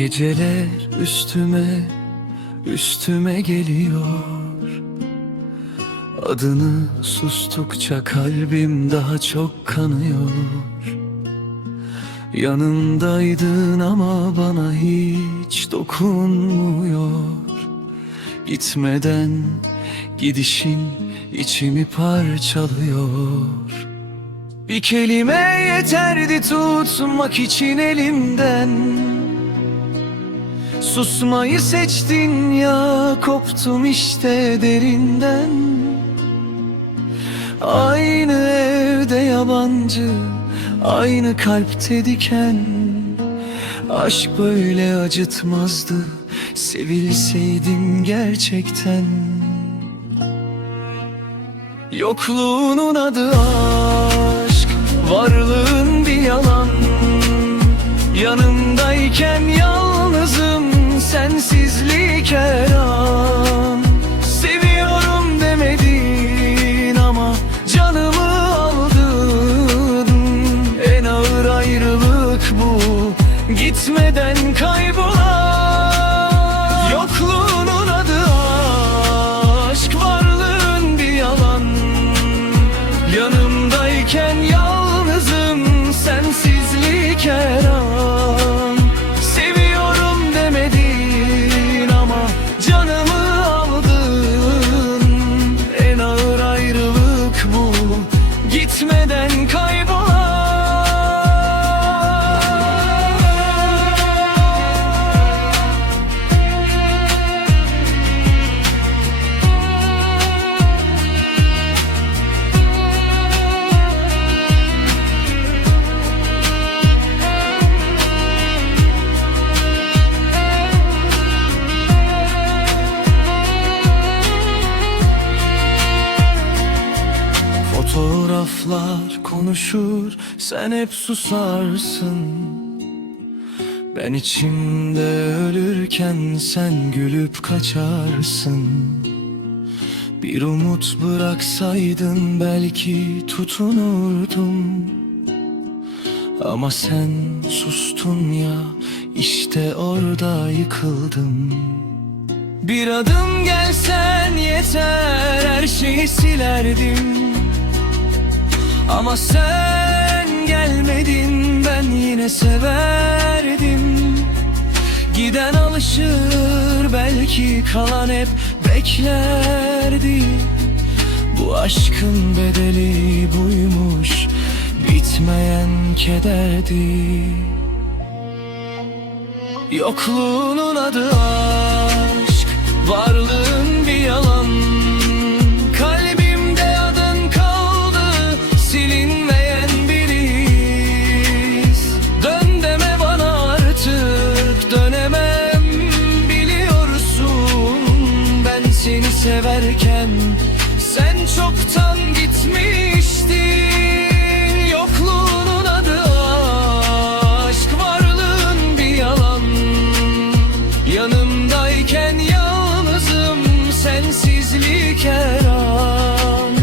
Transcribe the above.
Geceler üstüme üstüme geliyor. Adını sustukça kalbim daha çok kanıyor. Yanımdaydın ama bana hiç dokunmuyor. Gitmeden gidişin içimi parçalıyor. Bir kelime yeterdi tutmak için elimden Susmayı seçtin ya koptum işte derinden. Aynı evde yabancı Aynı kalpte diken. Aşk böyle acıtmazdı Sevilseydim gerçekten. Yokluğunun adı aşk Varlığın An Seviyorum demedin ama Canımı aldın. En ağır ayrılık bu. Gitmeden kaybolan Gitmeden kaybolan Fotoğraflar konuşur sen hep susarsın. Ben içimde ölürken sen gülüp kaçarsın. Bir umut bıraksaydın belki tutunurdum. Ama sen sustun ya işte orada yıkıldım. Bir adım gelsen yeter her şeyi silerdim Ama sen gelmedin ben yine severdim. Giden alışır belki kalan hep beklerdi. Bu aşkın bedeli buymuş bitmeyen kederdi. Yokluğunun adı aşk Varlığın bir yalan severken Sen çoktan gitmiştin. Yokluğunun adı aşk Varlığın bir yalan. Yanımdayken yalnızım Sensizlik her an